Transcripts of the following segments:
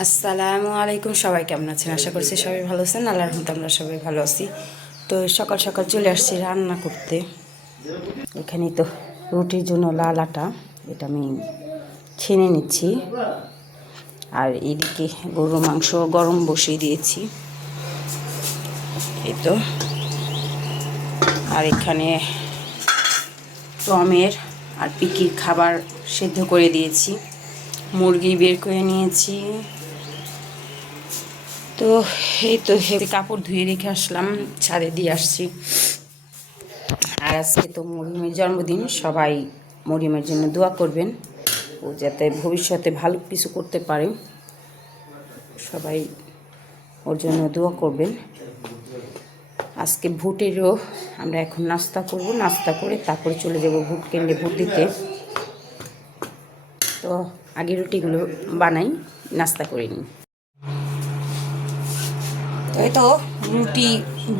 আসসালামু আলাইকুম, সবাই কেমন আছেন? আশা করছি সবাই ভালো আছেন। আল্লাহর রহমতে আমরা সবাই ভালো আছি। তো সকাল সকাল চলে আসছি রান্না করতে। এখানেই তো রুটির জন্য লাল আটা, এটা আমি ছেনে নিচ্ছি। আর এদিকে গরুর মাংস গরম বসিয়ে দিয়েছি, এই তো। আর এখানে টমের আর পিকির খাবার সেদ্ধ করে দিয়েছি, মুরগি বের করে নিয়েছি। তো এই তো কাপড় ধুয়ে রেখে আসলাম, ছাদে দিয়ে আসছি। আর আজকে তো মরিয়মের জন্মদিন, সবাই মরিয়মের জন্য দোয়া করবেন, ও যাতে ভবিষ্যতে ভালো কিছু করতে পারে। সবাই ওর জন্য দোয়া করবেন। আজকে ভোটেরও আমরা এখন নাস্তা করব, নাস্তা করে তারপরে চলে যাব ভোট কেন্দ্রে ভোট দিতে। তো আগে রুটিগুলো বানাই, নাস্তা করে নিই। তো এই তো রুটি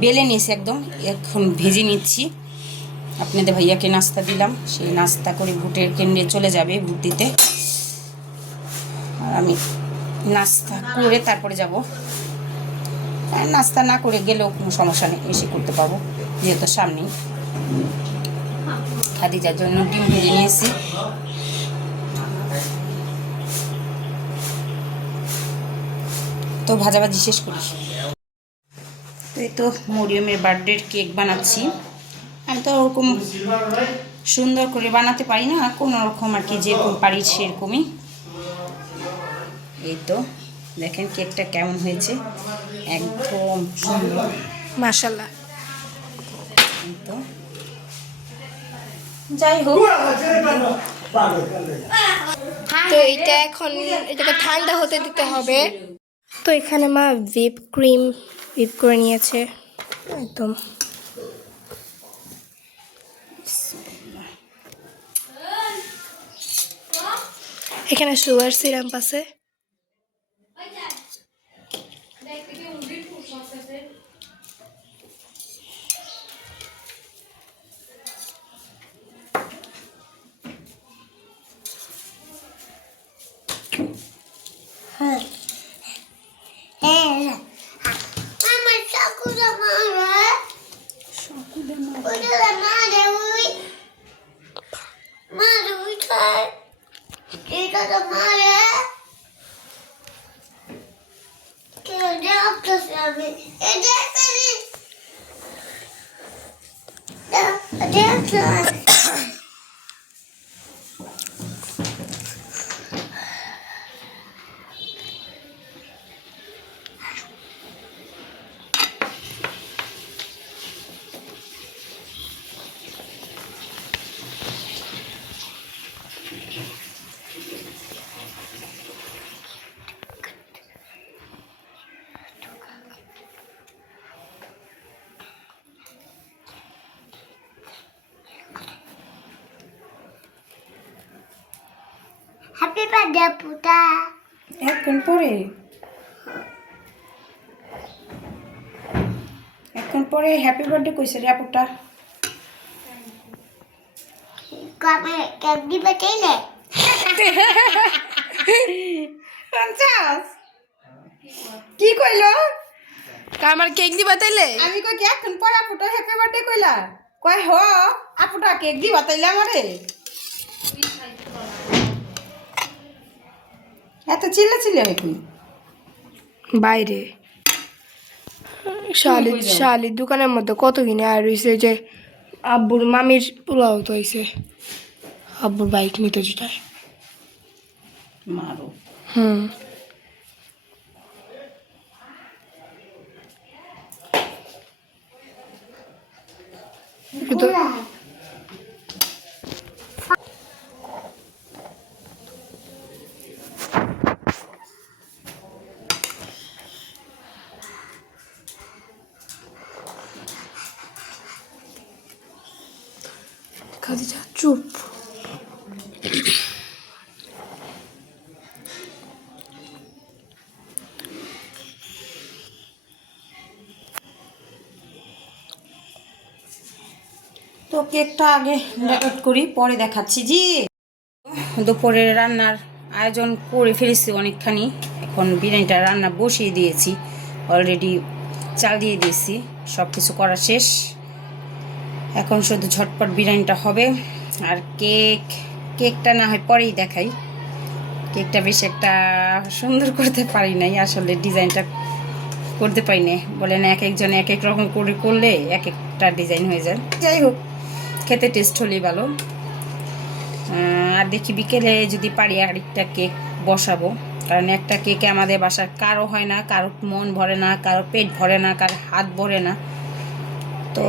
বেলে নিয়েছি একদম, এখন ভেজে নিচ্ছি। আপনাদের ভাইয়াকে নাস্তা দিলাম, সেই নাস্তা করে ভোটের কেন্দ্রে চলে যাবে ভোট দিতে। আর আমি নাস্তা করে তারপরে যাব। নাস্তা না করে গেলেও কোনো সমস্যা নেই, বেশি করতে পারবো যেহেতু সামনেই। খাদিজার জন্য ডিম ভেজে নিয়েছি। তো ভাজাভাজি শেষ করি। তো এই তো মরিয়মের বার্থডের কেক বানাচ্ছি। আমি তো ওরকম সুন্দর করে বানাতে পারি না, কোনো রকম আর কি, যেরকম পারি সেরকমই। এই তো দেখেন কেকটা কেমন হয়েছে, একদম সুন্দর মাশাআল্লাহ। এই তো যাই হোক। তো এটা এখন এটাকে ঠান্ডা হতে দিতে হবে। তো এখানে মা হুইপ করে নিয়েছে একদম। এখানে সুগার সিরাপ আছে। হ্যাপি বার্থডে পুতা। এখন পরে হ্যাপি বার্থডে কইছে রে আপুটা। কবে কেক দিবে তাইলে? পঞ্চাশ কি কইলো? আমার কেক দিবা তাইলে? আমি কই কি এখন পরে আপুটা হ্যাপি বার্থডে কইলা? কয় হ, আপুটা কেক দিবা তাইলে আমারে? এত চিল্লা চিল্লা হয় কি? বাইরে শালির দোকানের মধ্যে কত কিনে আর হইছে যে আব্বুর মামির পোলাও তো হইছে, আব্বুর বাইক নিতে যেটায়। মারো। হুম। কিন্তু খাদিজা চুপ। তো কেকটা আগে ডেকোরেট করি, পরে দেখাচ্ছি। জি, দুপুরের রান্নার আয়োজন করে ফেলেছি অনেকখানি। এখন বিরিয়ানিটা রান্না বসিয়ে দিয়েছি, অলরেডি চাল দিয়ে দিয়েছি, সব কিছু করা শেষ। এখন শুধু ঝটপট বিরিয়ানিটা হবে। আর কেকটা না হয় পরেই দেখাই। কেকটা বেশ একটা সুন্দর করতে পারি নাই, আসলে ডিজাইনটা করতে পারি না, বলে না এক একজন এক এক রকম করে করলে এক একটা ডিজাইন হয়ে যায়। যাই হোক, খেতে টেস্ট হলেই ভালো। আর দেখি বিকেলে যদি পারি আরেকটা কেক বসাবো, কারণ একটা কেকে আমাদের বাসার কারো হয় না, কারো মন ভরে না, কারো পেট ভরে না, কারো হাত ভরে না। তো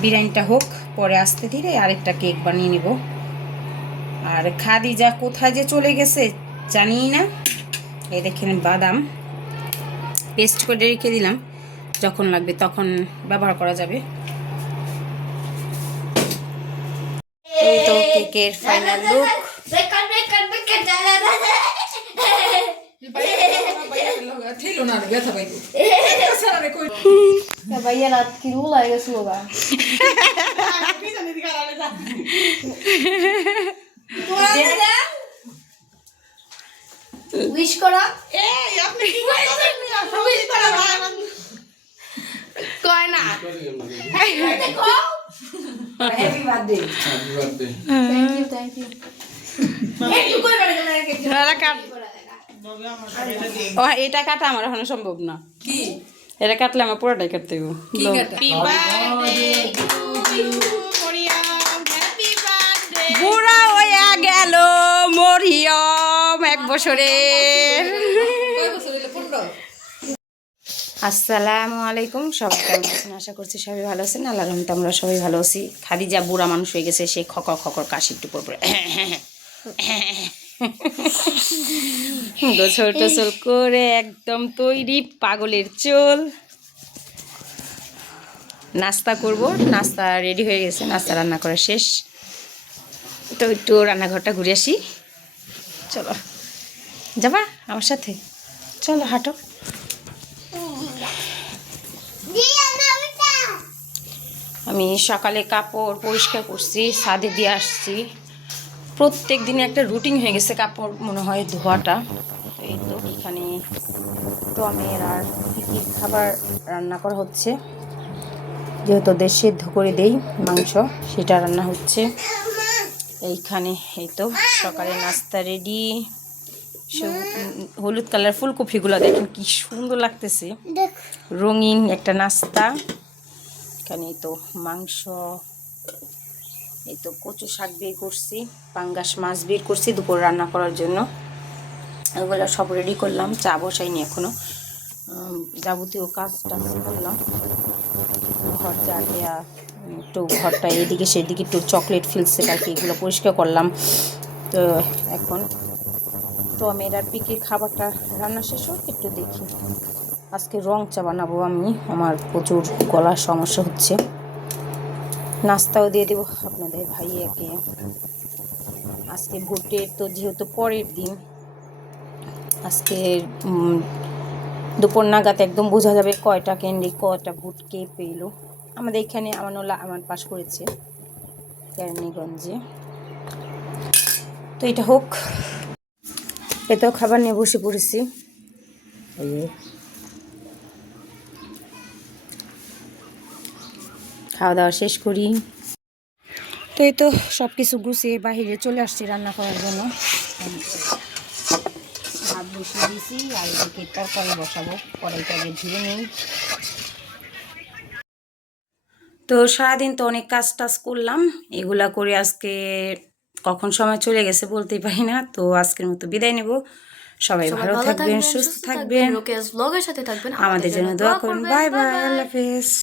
বিরিয়ানিটা হোক, পরে আস্তে ধীরে আরেকটা কেক বানিয়ে নিব। আর খাদিজা কোথায় যে চলে গেছে জানি না। এই দেখেন বাদাম পেস্ট করে রেখে দিলাম, যখন লাগবে তখন ব্যবহার করা যাবে। এই তো কেকের ফাইনাল লুক। ভাইয়া রাত কি রুল আগে শুবা উইশ করা কয় না হ্যাপি বার্থডে। থ্যাংক ইউ একটু করে করে ও এটা কাটা আমার এখন সম্ভব না। কি এটা কাটলে আমার পুরোটাই কাটতে হবে। বুড়া হইয়া গেল মরিয়ম 1 বছরের। আসসালামু আলাইকুম, সবাই কেমন আছেন? আশা করছি সবাই ভালো আছেন। আল্লাহর রহমতে আমরা সবাই ভালো আছি। খাদিজা বুড়া মানুষ হয়ে গেছে, সে খকর খকর কাশি একটু পরে গোসল টোসল করে একদম তৈরি, পাগলের চুল। নাস্তা করব, নাস্তা রেডি হয়ে গেছে, নাস্তা রান্না করা শেষ। তো একটু রান্নাঘরটা ঘুরে আসি। চলো, যাবা আমার সাথে? চলো হাঁটো। আমি সকালে কাপড় পরিষ্কার করছি, ছাদে দিয়ে আসছি। প্রত্যেক দিনে একটা রুটিন হয়ে গেছে কাপড় মনে হয় ধোয়াটা। এই তো এখানে তো আমি আর কি খাবার রান্না করা হচ্ছে, যেহেতু ওদের সেদ্ধ করে দেই মাংস, সেটা রান্না হচ্ছে এইখানে। এই তো সকালে নাস্তা রেডি। হলুদ কালার ফুলকপিগুলো দেখেন কি সুন্দর লাগতেছে, রঙিন একটা নাস্তা। এখানে এই তো মাংস, এই তো কচু শাক বের করছি, পাঙ্গাস মাছ বের করছি দুপুর রান্না করার জন্য। ওগুলো সব রেডি করলাম, চা বসাইনি এখনো, যাবতীয় কাজটা করলাম। ঘর ঝাড় দেওয়া, একটু ঘরটা এদিকে সেদিকে একটু চকলেট ফিলছে আর কি, এগুলো পরিষ্কার করলাম। তো এখন তো আমি এর পিকির খাবারটা রান্না শেষ হোক, একটু দেখি। আজকে রং চা বানাবো আমি, আমার প্রচুর গলার সমস্যা হচ্ছে। নাস্তাও দিয়ে দেবো আপনাদের ভাইয়াকে। আজকে ভোটের তো যেহেতু পরের দিন, আজকে দুপুর নাগাদ একদম বোঝা যাবে কয়টা ক্যান্ডি কয়টা ভোট কে পেলো। আমাদের এখানে আমানুল্লাহ আমার পাশ করেছে কেরানীগঞ্জে। তো এটা হোক, এতেও খাবার নিয়ে বসে পড়েছি। খাওয়া দাওয়া শেষ করি। তো এই তো সব কিছু গুছিয়ে বাহিরে চলে আসছি রান্না করার জন্য। ভাত বসিয়ে দিয়েছি, আর এদিকে তরকারি বসাবো, কড়াইটা ধুয়ে নিই। তো সারাদিন তো অনেক কাজ টাজ করলাম, এগুলা করে আজকে কখন সময় চলে গেছে বলতেই পারি না। তো আজকের মতো বিদায় নেব। সবাই ভালো থাকবেন, সুস্থ থাকবেন, রোকেশ ব্লগের সাথে থাকবেন, আমাদের জন্য দোয়া করুন। বাই বাই, আল্লাহ হাফেজ।